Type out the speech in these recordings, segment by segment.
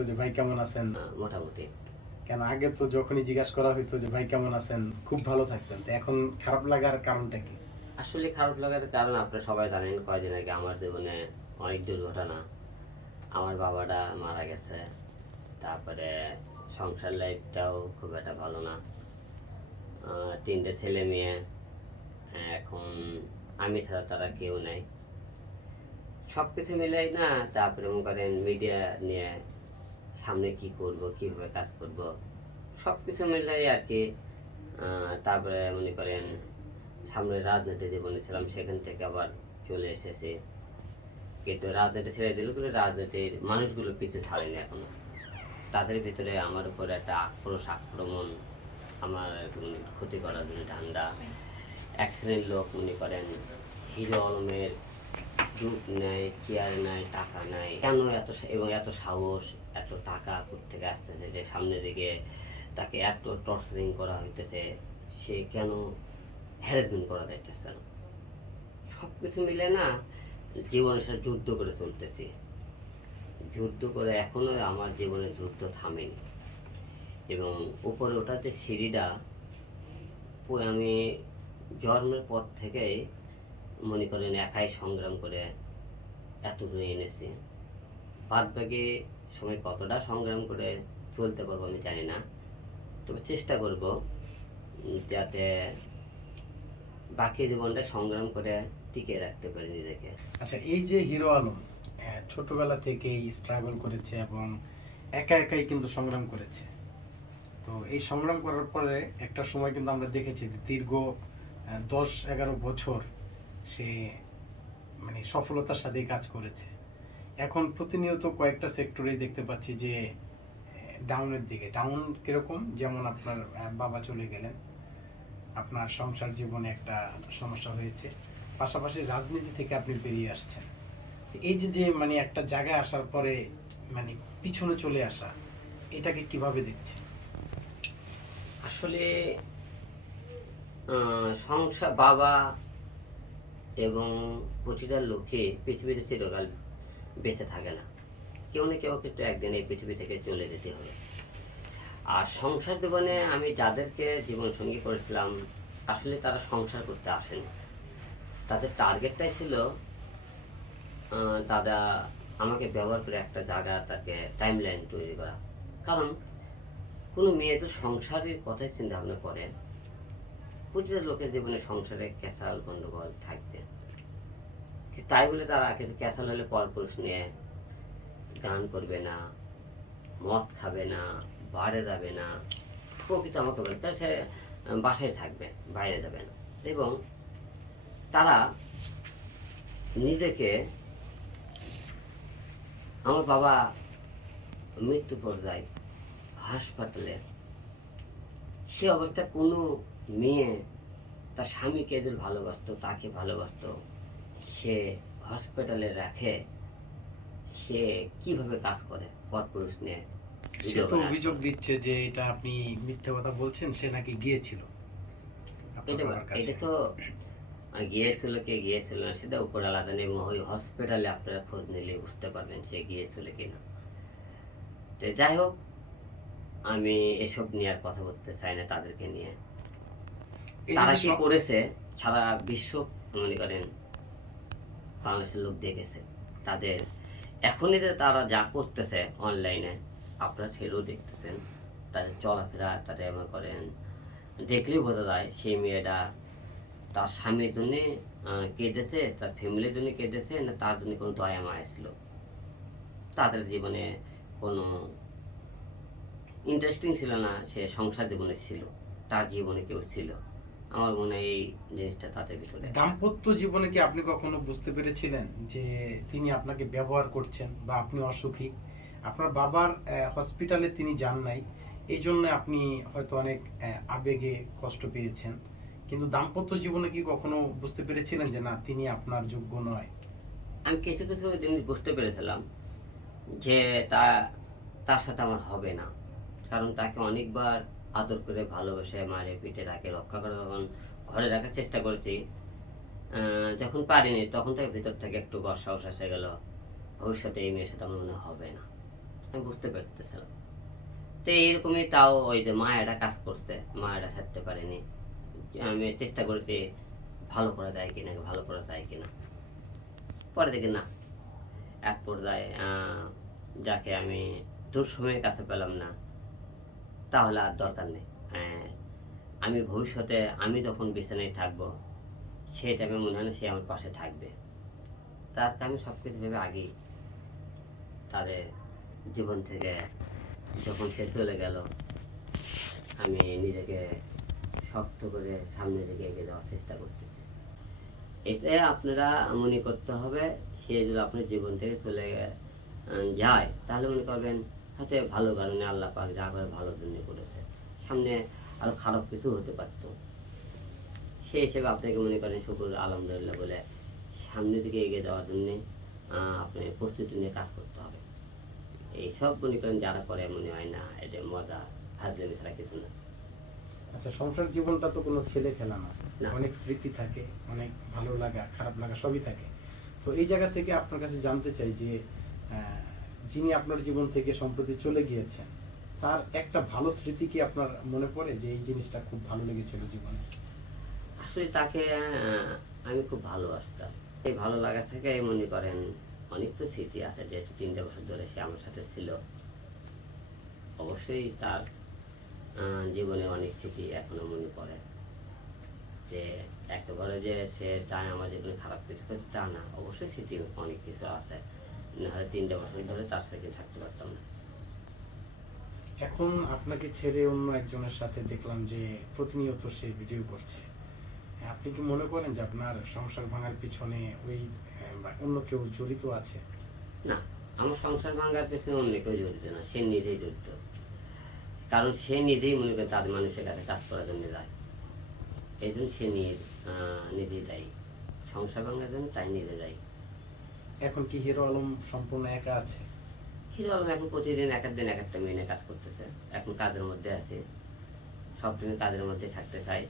হইতো যে ভাই কেমন আছেন? মোটামুটি। কেন আগে তো যখনই জিজ্ঞাসা করা হইতো যে ভাই কেমন আছেন, খুব ভালো থাকতেন। তো এখন খারাপ লাগার কারণটা কি? আসলে খারাপ লাগার কারণ আপনারা সবাই জানেন কয়দিন আগে আমার জীবনে অনেক দুর্ঘটনা। আমার বাবাটা মারা গেছে। তারপরে সংসার লাইফটাও খুব একটা ভালো না। ৩ টে ছেলে মেয়ে। এখন আমি ছাড়া তারা কেউ নাই। সব কিছু মিলাই না, তারপরে মনে করেন মিডিয়া নিয়ে সামনে কি করব, কিভাবে কাজ করব, সব কিছু মিলাই আরকি। তারপরে মনে করেন সামনে রাজনীতি জীবনে ছিলাম, সেখান থেকে আবার চলে এসেছি। কিন্তু রাজনীতি ছেড়ে দিল, কিন্তু রাজনীতির মানুষগুলো পিছু ছাড়েনি এখনো। তাদের ভিতরে আমার উপর একটা আক্রোশ আক্রমণ, আমার ক্ষতি করার জন্য ঠান্ডা। এক শ্রেণীর লোক মনে করেন হিরো আলমের রূপ নেয়, চেয়ার নেয়, টাকা নেয়, কেন এত এবং এত সাহস, এত টাকা কোত্থেকে আসতেছে, যে সামনের দিকে তাকে এত টর্চারিং করা হইতেছে, সে কেন হ্যারাসমেন্ট করা যাইতেছে না। সব কিছু মিলে না জীবনের সাথে যুদ্ধ করে চলতেছি। যুদ্ধ করে এখনো আমার জীবনে যুদ্ধ থামেনি। এবং উপরে ওঠার যে সিঁড়িটা, আমি জন্মের পর থেকেই মনে করেন একাই সংগ্রাম করে এতদূর এনেছি। বাদ বাকি সময় কতটা সংগ্রাম করে চলতে পারবো আমি জানি না, তবে চেষ্টা করব যাতে বাকি জীবনটা সংগ্রাম করে টিকিয়ে রাখতে পারি নিজেকে। আচ্ছা, এই যে হিরো আলম ছোটবেলা থেকেই স্ট্রাগল করেছে এবং একা একাই কিন্তু সংগ্রাম করেছে। তো এই সংগ্রাম করার পরে একটা সময় কিন্তু আমরা দেখেছি যে দীর্ঘ 10-11 বছর সে মানে সফলতার সাথে কাজ করেছে। এখন প্রতিনিয়ত কয়েকটা সেক্টরেই দেখতে পাচ্ছি যে ডাউনের দিকে। ডাউন কিরকম? যেমন আপনার বাবা চলে গেলেন, আপনার সংসার জীবনে একটা সমস্যা হয়েছে, পাশাপাশি রাজনীতি থেকে আপনি বেরিয়ে আসছেন। এই যে যে মানে একটা জায়গায় আসার পরে মানে পিছনে চলে আসা, এটাকে কিভাবে দেখছেন? আসলে সংসার, বাবা এবং প্রতিটা লোকে পৃথিবীতে চিরকাল বেঁচে থাকে না। কেউ না কেউ কিন্তু একদিন এই পৃথিবী থেকে চলে যেতে হবে। আর সংসার জীবনে আমি যাদেরকে জীবনসঙ্গী করেছিলাম, আসলে তারা সংসার করতে আসেনি। তাদের টার্গেটটাই ছিল তারা আমাকে ব্যবহার করে একটা জায়গা, তাকে টাইম লাইন তৈরি করা। কারণ কোনো মেয়ে তো সংসারের কথাই চিন্তা ভাবনা করে। প্রতিটা লোকের জীবনে সংসারে ক্যাসাল গন্ডগোল থাকবে, তাই বলে তারা কিছু ক্যাসাল হলে পরপুরুষ নিয়ে গান করবে না, মদ খাবে না, বারে যাবে না। প্রকৃত আমাকে বলে সে বাসায় থাকবে, বাইরে যাবে না। এবং তারা নিজেকে, আমার বাবা মৃত্যু পর্যায়ে হাসপাতালে, সে অবস্থায় কোনো মেয়ে তার স্বামীকে এদের ভালোবাসতো, তাকে ভালোবাসতো, সে হসপিটালে রাখে, সে কিভাবে কাজ করে পরপুরুষ নিয়ে সে ভিডিও তো বানায়। অভিযোগ দিচ্ছে যে এটা আপনি মিথ্যে কথা বলছেন, সে নাকি গিয়েছিল আপনার এটা বাবার কাছে। এটা তো গিয়েছিল, কে গিয়েছিল না সেটা উপর আলাদা নেই। এবং ওই হসপিটালে আপনারা খোঁজ নিলে বুঝতে পারবেন সে গিয়েছিল কিনা। তো যাই হোক, আমি এসব নিয়ে আর কথা বলতে চাই না তাদেরকে নিয়ে। এই যে তারা যে কি করেছে সারা বিশ্ব মনে করেন বাংলাদেশের লোক দেখেছে। তাদের এখনই যে তারা যা করতেছে অনলাইনে, আপনারা ছেড়েও দেখতেছেন। তাদের চলাফেরা, তাদের মনে করেন দেখলেই বোঝা যায় সেই মেয়েটা তার স্বামীর জন্যে কেঁদেছে, তার ফ্যামিলির জন্য কেঁদেছে, না তার জন্য কোনো দয়া মায়া ছিল। তাদের জীবনে কোনো ইন্টারেস্টিং ছিল না, সে সংসার জীবনে ছিল, তার জীবনে কেউ ছিল। আমার মনে হয় এই জিনিসটা তাদের ভিতরে আছে। দাম্পত্য জীবনে কি আপনি কখনো বুঝতে পেরেছিলেন যে তিনি আপনাকে ব্যবহার করছেন বা আপনি অসুখী? আপনার বাবার হসপিটালে তিনি যান নাই, এই জন্য আপনি হয়তো অনেক আবেগে কষ্ট পেয়েছেন, কিন্তু দাম্পত্য জীবনে কি কখনো বুঝতে পেরেছিলেন যে না, তিনি আপনার যোগ্য নয়? আমি কিছু কিছু জিনিস বুঝতে পেরেছিলাম যে তা তার সাথে আমার হবে না। কারণ তাকে অনেকবার আদর করে ভালোবেসে মারে পিটে তাকে রক্ষা করে তখন ঘরে রাখার চেষ্টা করেছি। যখন পারিনি তখন থেকে ভিতর থেকে একটু গসাগস এসে গেল, ভবিষ্যতে এই মেয়ের সাথে আমার মনে হবে না। আমি বুঝতে পারতেছিলাম। তো এইরকমই তাও ওই যে মায়াটা কাজ করছে, মায়াটা ছাড়তে পারিনি। আমি চেষ্টা করেছি ভালো করা যায় কিনা, ভালো করা যায় কিনা। পরে দেখি না, এক পর্যায়ে যাকে আমি দুঃসময়ের কাছে পেলাম না, তাহলে আর দরকার নেই। আমি ভবিষ্যতে আমি যখন বিছানায় থাকবো, সেই টাইমে মনে হয় না সে আমার পাশে থাকবে। তার আমি সব কিছু ভেবে আগেই তাদের জীবন থেকে যখন সে চলে গেল, আমি নিজেকে শক্ত করে সামনের দিকে এগিয়ে যাওয়ার চেষ্টা করতেছি। এতে আপনারা মনে করতে হবে, সে যদি আপনার জীবন থেকে চলে যায়, তাহলে মনে করবেন হয়তো ভালো কারণে আল্লাহ পাক যা করে ভালোর জন্য করেছে, সামনে আরো খারাপ কিছু হতে পারতো। সেই হিসেবে আপনাকে মনে করেন শুকুর আলহামদুলিল্লাহ বলে সামনের দিকে এগিয়ে যাওয়ার জন্য আপনি প্রস্তুতি নিয়ে কাজ করতে হবে। এইসব মনে করেন যারা করে মনে হয় না এটা মজা ফাজলামি ছাড়া কিছু না। আচ্ছা, সংসার জীবনটা তো কোনো ছেলে খেলা না, না। অনেক স্মৃতি থাকে, অনেক ভালো লাগা খারাপ লাগা সবই থাকে। তো এই জায়গা থেকে আপনার কাছে জানতে চাই যে যিনি আপনার জীবন থেকে সম্প্রতি চলে গিয়েছেন, তার একটা ভালো স্মৃতি কি আপনার মনে পড়ে যে এই জিনিসটা খুব ভালো লেগেছিল জীবনে? আসলে তাকে আমি খুব ভালোবাসতাম। এই ভালো লাগা থেকে মনে করেন অনেক তো স্মৃতি আছে, যেহেতু 3টে বছর ধরে সে আমার সাথে ছিল। অবশ্যই তার জীবনে অনেক স্মৃতি এখনো মনে পড়ে। যে একেবারে যে সে তাই আমার জীবনে খারাপ কিছু করেছে তা না, অবশ্যই স্মৃতি অনেক কিছু আছে, নাহলে 3টে বছর ধরে তার সাথে থাকতে পারতাম না। এখন আপনাকে ছেড়ে অন্য একজনের সাথে দেখলাম যে প্রতিনিয়ত সে ভিডিও করছে। আপনি কি মনে করেন যে আপনার সংসার ভাঙার পিছনে ওই বা অন্য কেউ জড়িত আছে? না, আমার সংসার ভাঙার পেছনে অন্য কেউ জড়িত না, সে নিজেই জড়িত। কারণ সে নিজেই মনে করে তাদের মানুষের কাছে কাজ করার জন্য যায়, এই জন্য সে নিজেই দায়ী। সংসার ভাঙার জন্য তাই নিজে যায়। এখন কি হিরো আলম সম্পূর্ণ একা আছে? হিরো আলম এখন প্রতিদিন এক এক দিন এক একটা মেয়ে নিয়ে কাজ করতেছে। এখন কাজের মধ্যে আছে, সবসময় কাজের মধ্যে থাকতে চাই।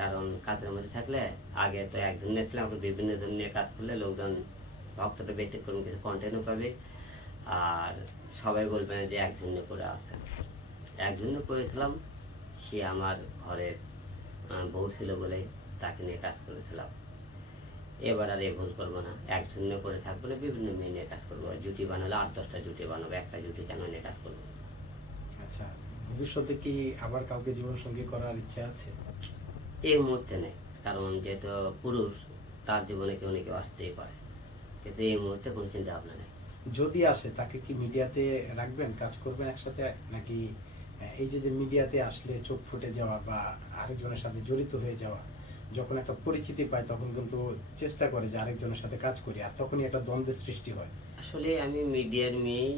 কারণ কাজের মধ্যে থাকলে আগে তো একজন নিয়ে ছিলাম, এখন বিভিন্ন জন নিয়ে কাজ করলে লোকজন ভক্তটা ব্যতিক্রম কিছু কন্টেন্টও পাবে, আর সবাই বলবে না যে একজন নিয়ে করে আছে। একজন নিয়ে করেছিলাম, সে আমার ঘরের বউ ছিল বলে তাকে নিয়ে কাজ করেছিলাম। এবার আর এ ভুল করবো না, একজন নিয়ে করে থাকবো না, বিভিন্ন মেয়ে নিয়ে কাজ করবো। জুটি বানালে 8-10টা জুটি বানাবো, একটা জুটি কেন নিয়ে কাজ করবো। আচ্ছা, ভবিষ্যতে কি আবার কাউকে জীবন সঙ্গী করার ইচ্ছা আছে? এই মুহূর্তে নেই, কারণ যেহেতু পুরুষ, তার জীবনে কেউ না কেউ আসতেই পারে, কিন্তু এই মুহূর্তে কোনো চিন্তা ভাবনা নেই। যদি আসে তাকে কি মিডিয়াতে রাখবেন, কাজ করবেন একসাথে, নাকি এই যে যে মিডিয়াতে আসলে চোখ ফুটে যাওয়া বা আরেকজনের সাথে জড়িত হয়ে যাওয়া, যখন একটা পরিচিতি পায় তখন কিন্তু চেষ্টা করে যে আরেকজনের সাথে কাজ করি, আর তখনই একটা দ্বন্দ্বের সৃষ্টি হয়? আসলে আমি মিডিয়ার মেয়ে,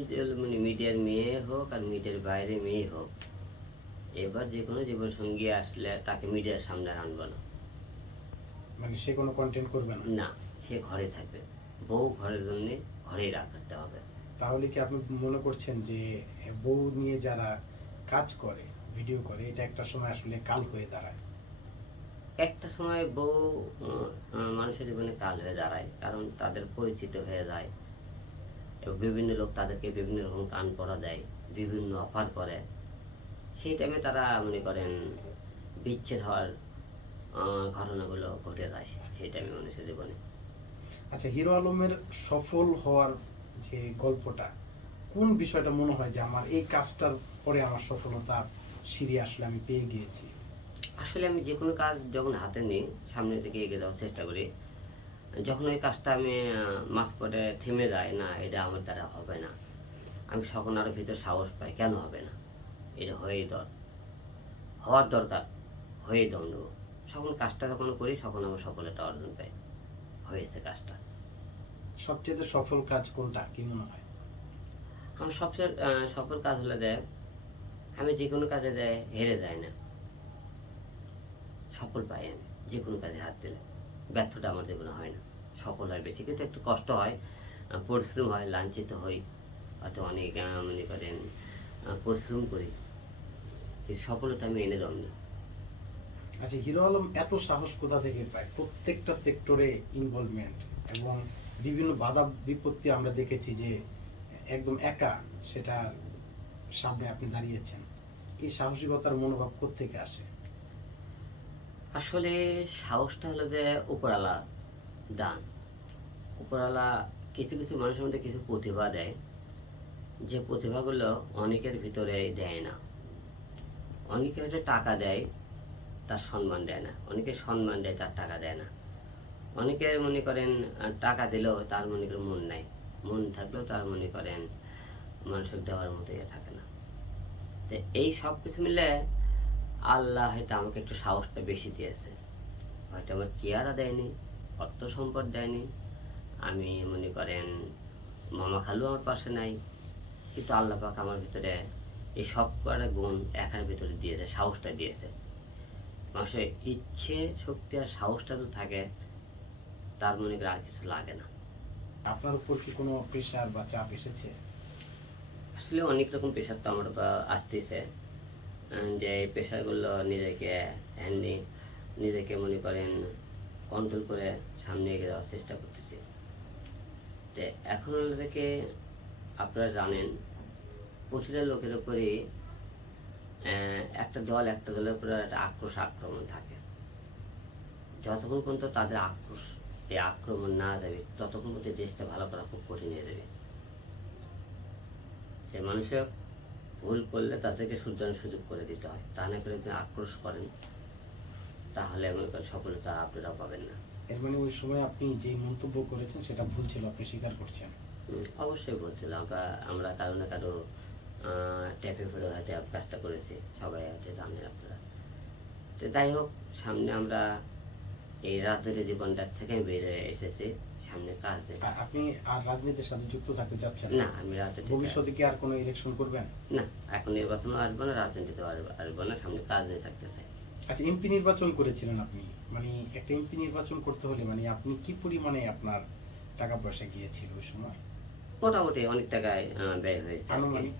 মানে মিডিয়ার মেয়ে হোক আর মিডিয়ার বাইরে মেয়ে হোক, এবার যে কোনো জীবন সঙ্গী আসলে তাকে মিডিয়ার সামনে আনবো না। মানে সে কোনো কন্টেন্ট করবে না? না, সে ঘরে থাকবে, বউ ঘরের জন্য ঘরেই রাখতে হবে। তাহলে কি আপনি মনে করছেন যে বউ নিয়ে যারা কাজ করে, ভিডিও করে, এটা একটা সময় আসলে কাল হয়ে দাঁড়ায়? একটা সময় বউ মানুষের জীবনে কাল হয়ে দাঁড়ায়, কারণ তাদের পরিচিত হয়ে যায় এবং বিভিন্ন লোক তাদেরকে বিভিন্ন রকম কান পড়া দেয়, বিভিন্ন অফার করে। সেই টাইমে তারা মনে করেন বিচ্ছেদ হওয়ার ঘটনাগুলো ঘটে যায় সেই টাইমে মানুষের জীবনে। আচ্ছা, হিরো আলমের সফল হওয়ার যে গল্পটা, কোন বিষয়টা মনে হয় যে আমার এই কাজটার পরে আমার সফলতার সিঁড়ি আসলে আমি পেয়ে গিয়েছি? আসলে আমি যে কোনো কাজ যখন হাতে নিই, সামনের দিকে এগিয়ে যাওয়ার চেষ্টা করি। যখন ওই কাজটা আমি মাঝপথে থেমে যায়, না এটা আমার দ্বারা হবে না, আমি তখন আরও ভিতরে সাহস পাই, কেন হবে না, এটা হওয়ার দরকার, হয়েই দম নেবো। তখন কাজটা যখন করি তখন আমার সফলতা অর্জন পাই, হয়েছে কাজটা। সবচেয়ে সফল কাজ কোনটা, কি মনে হয়? আমার সবচেয়ে সফল কাজ হলে দেয়, আমি যে কোনো কাজে দেয় হেরে যাই না, সফল পাই আমি যে কোনো কাজে হাত দিলে। ব্যর্থটা আমার জীবনে হয় না, সফল হয় বেশি, কিন্তু একটু কষ্ট হয়, পরিশ্রম হয়, লাঞ্ছিত হই, হয়তো অনেক মনে করেন পরিশ্রম করি, কিন্তু সফলতা আমি এনে দম নিই। আচ্ছা, হিরো আলম এত সাহস কোথা থেকে পায়? প্রত্যেকটা সেক্টরে ইনভলভমেন্ট এবং বিভিন্ন বাধা বিপত্তি আমরা দেখেছি যে একদম একা সেটার সামনে আপনি দাঁড়িয়েছেন, এই সাহসিকতার মনোভাব কোত্থেকে আসে? আসলে সাহসটা হলো যে উপরওয়ালা দান। উপরওয়ালা কিছু কিছু মানুষের মধ্যে কিছু প্রতিভা দেয়, যে প্রতিভাগুলো অনেকের ভিতরে দেয় না। অনেকে হয়তো টাকা দেয়, তার সম্মান দেয় না। অনেকে সম্মান দেয়, তার টাকা দেয় না। অনেকে মনে করেন টাকা দিলেও তার মনে করেন মন নাই, মন থাকলেও তার মনে করেন মানুষের দেওয়ার মতো ইয়ে থাকে না। তো এই সব কিছু মিলে আল্লাহ হয়তো আমাকে একটু সাহসটা বেশি দিয়েছে। হয়তো আমার চেহারা দেয়নি, অর্থ সম্পদ দেয়নি, আমি মনে করেন মামা খালু আমার পাশে নাই, কিন্তু আল্লাহ পাক আমার ভিতরে এই সব কটা গুণ একার ভিতরে দিয়েছে, সাহসটা দিয়েছে। মানুষের ইচ্ছে শক্তি আর সাহসটা তো থাকে, তার মনে করে আর কিছু লাগে না। আপনার উপর কি কোনো প্রেশার বা চাপ এসেছে? আসলে অনেক রকম প্রেশার তো আমার উপর আসতেছে, যে এই প্রেশারগুলো নিজেকে হ্যান্ডি নিজেকে মনে করেন কন্ট্রোল করে সামনে এগিয়ে যাওয়ার চেষ্টা করতেছি। তো এখন থেকে আপনারা জানেন, প্রতিটা লোকের উপরেই একটা দলের উপরে একটা আক্রমণ থাকে। যতক্ষণ পর্যন্ত তাদের এই আক্রমণ না যাবে, ততক্ষণ পর্যন্ত দেশটা ভালো করা খুব কঠিন হয়ে যাবে। যে মানুষের ভুল করলে তাদেরকে শুধরানোর সুযোগ করে দিতে হয়, তা না করে আপনি আক্রোশ করেন, তাহলে মনে করেন সফলতা আপনারা পাবেন না। এর মানে ওই সময় আপনি যে মন্তব্য করেছেন সেটা ভুল ছিল, আপনি স্বীকার করছেন? অবশ্যই বলছিলাম, আমরা কারো না কারো ট্যাপে পড়ে হয়তো কাজটা করেছি, সবাই হয়তো জানেন আপনারা। তো যাই হোক, সামনে আমরা এই রাজনীতি জীবনটা থেকে বেরিয়ে এসেছি, সামনে কাজ নেই। আপনি আর রাজনীতির সাথে যুক্ত থাকতে চাচ্ছেন না, আমি রাজনীতি ভবিষ্যতে কি আর কোনো ইলেকশন করবেন? না, এখন নির্বাচনও আসবো না, রাজনীতিতেও আসবো না, সামনে কাজ নিয়ে থাকতে চাই। আচ্ছা, এমপি নির্বাচন করেছিলেন আপনি, মানে একটা এমপি নির্বাচন করতে হলে মানে আপনি কি পরিমাণে আপনার টাকা পয়সা গিয়েছিল ওই সময়? মোটামুটি অনেক টাকায় ব্যয় হয়েছে আর কি। আনুমানিক?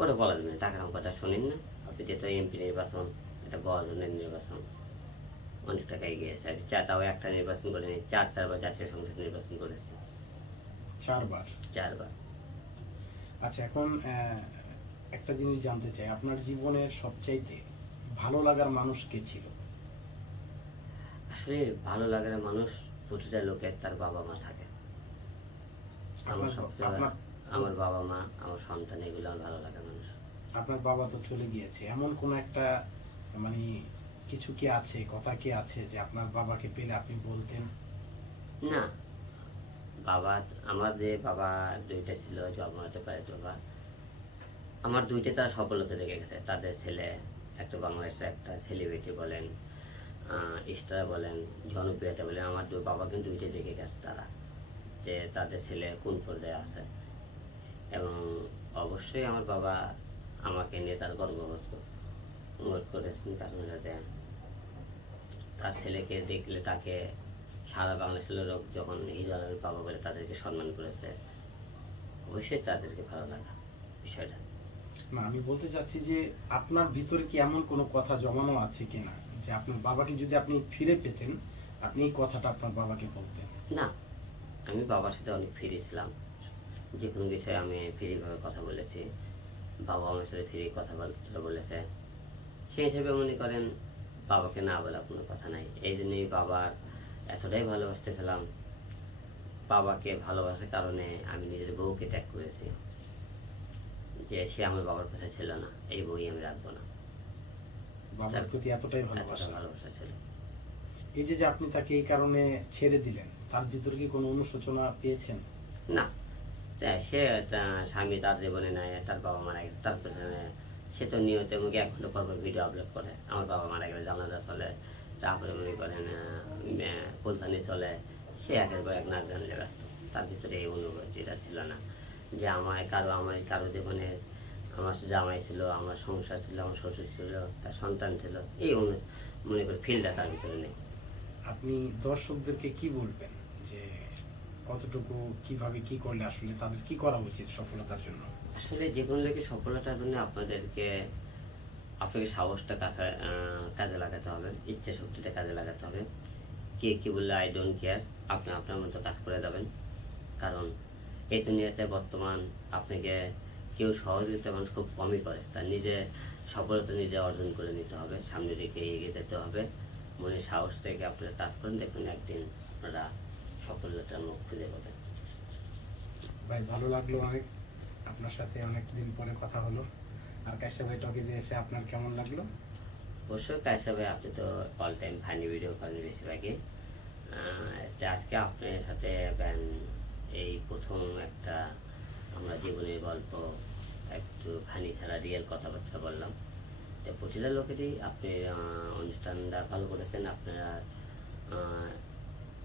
ওটা বলা যাবে না, টাকার অঙ্কটা শোনেন না আপনি, যেহেতু এমপি নির্বাচন, এটা বড় ধরনের নির্বাচন, অনেক টাকাই গিয়েছে আর কি। তাও একটা নির্বাচন করেনি, চারবার জাতীয় সংসদ নির্বাচন করেছে, 4 বার? 4বার। আচ্ছা, এখন একটা জিনিস জানতে চাই, আপনার জীবনের সবচাইতে ভালো লাগার মানুষ কে ছিল? আসলে ভালো লাগার মানুষ, প্রতিটা লোকের তার বাবা মা থাকে। আমার সবচেয়ে আপনার আমার বাবা মা, আমার সন্তান, এগুলো আমার ভালো লাগার মানুষ। আপনার বাবা তো চলে গিয়েছে, এমন কোন একটা মানে কিছু কি আছে, কথা কি আছে যে আপনার বাবাকে পেলে আপনি বলতেন? না, বাবা, আমার যে বাবা দুইটা ছিল, জন্মাতে পারে বাবা, আমার দুইটা তারা সফলতা দেখে গেছে। তাদের ছেলে একটা বাংলাদেশে একটা সেলিব্রিটি বলেন, স্টার বলেন, জনপ্রিয়তা বলেন, আমার দুই বাবা কিন্তু দুইটাই দেখে গেছে তারা, যে তাদের ছেলে কোন পর্যায়ে আছে। এবং অবশ্যই আমার বাবা আমাকে নিয়ে তার গর্ববোধ করেছেন, কারণ যাতে তার ছেলেকে দেখলে তাকে সারা বাংলাদেশের লোক যখন হিরো আলমের বাবা বলে তাদেরকে সম্মান করেছে, অবশ্যই তাদেরকে ভালো লাগা বিষয়টা। না, আমি বলতে চাচ্ছি যে আপনার ভিতরে কি এমন কোনো কথা জমানো আছে কিনা যে আপনার বাবাকে যদি আপনি ফিরে পেতেন, আপনি এই কথাটা আপনার বাবাকে বলতেন? না, আমি বাবার সাথে অনেক ফ্রি ছিলাম, যে কোনো বিষয়ে আমি ফ্রিভাবে কথা বলেছি, বাবা আমার সাথে ফ্রি কথা বলেছে। সেই হিসেবে মনে করেন বাবাকে না বলা কোনো কথা নাই। এই জন্যই বাবার এতটাই ভালোবাসতেছিলাম, বাবাকে ভালোবাসার কারণে আমি নিজের বউকে ত্যাগ করেছি, যে সে আমার বাবার কাছে ছিল না, এই বই আমি রাখবো না। বাবার প্রতি এতটাই এতটা ভালোবাসা? ভালোবাসা ছিল। এই যে যে আপনি তাকে এই কারণে ছেড়ে দিলেন, তার ভিতরে কি কোনো অনুশোচনা পেয়েছেন? না, সে স্বামী তার জীবনে নাই, তার বাবা মারা গেছে, তার পেছনে সে তো নিয়ত মুখে 1 ঘন্টা পর পর ভিডিও আপলোড করে, আমার বাবা মারা গেলে জানাজা চলে, তারপরে মনে করেন ফুলদানি চলে, সে একের পর এক নাচ গানে ব্যস্ত। তার ভিতরে এই অনুভূতিটা ছিল না, যে আমার কারো জীবনে আমার জামাই ছিল, আমার সংসার ছিল, আমার শ্বশুর ছিল, তার সন্তান ছিল, এই মনে করি ফিলটা তার ভিতরে নেই। আপনি দর্শকদেরকে কি বলবেন যে কতটুকু কিভাবে কি করলে আসলে তাদের কি করা উচিত সফলতার জন্য? আসলে যে কোনো লোকের সফলতার জন্য আপনাকে সাহসটা কাজে লাগাতে হবে, ইচ্ছা শক্তিটা কাজে লাগাতে হবে। কে কী বললে আই ডোন্ট কেয়ার, আপনি আপনার মতো কাজ করে যাবেন। কারণ এই দুনিয়াতে বর্তমান আপনাকে কেউ সহযোগিতা মানুষ খুব কমই করে, তার নিজে সফলতা নিজে অর্জন করে নিতে হবে, সামনের দিকে এগিয়ে যেতে হবে। মনে সাহস থেকে আপনারা কাজ করেন, দেখুন একদিন আপনারা সফলতার মুখ খুঁজে পাবেন। ভাই ভালো লাগলো অনেক, আপনার সাথে অনেক দিন পরে কথা হলো। আর কাশ্যপ ভাই টকিজে এসে আপনার কেমন লাগলো? অবশ্যই কাশ্যপ ভাই, আপনি তো অল টাইম ফানি ভিডিও করেন বেশিরভাগই। তো আজকে আপনার সাথে এই প্রথম একটা আমরা জীবনের গল্প একটু ফানি ছাড়া রিয়েল কথাবার্তা বললাম। তো প্রতিটা লোকেরই আপনি অনুষ্ঠানটা ভালো করেছেন। আপনারা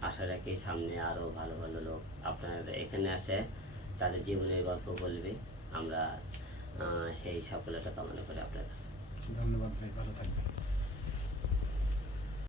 আশা রাখি সামনে আরও ভালো ভালো লোক আপনার এখানে আসে, তাদের জীবনের গল্প বলবে। আমরা সেই সফলতা কামনা করি আপনার কাছে। ধন্যবাদ ভাই, ভালো থাকবেন।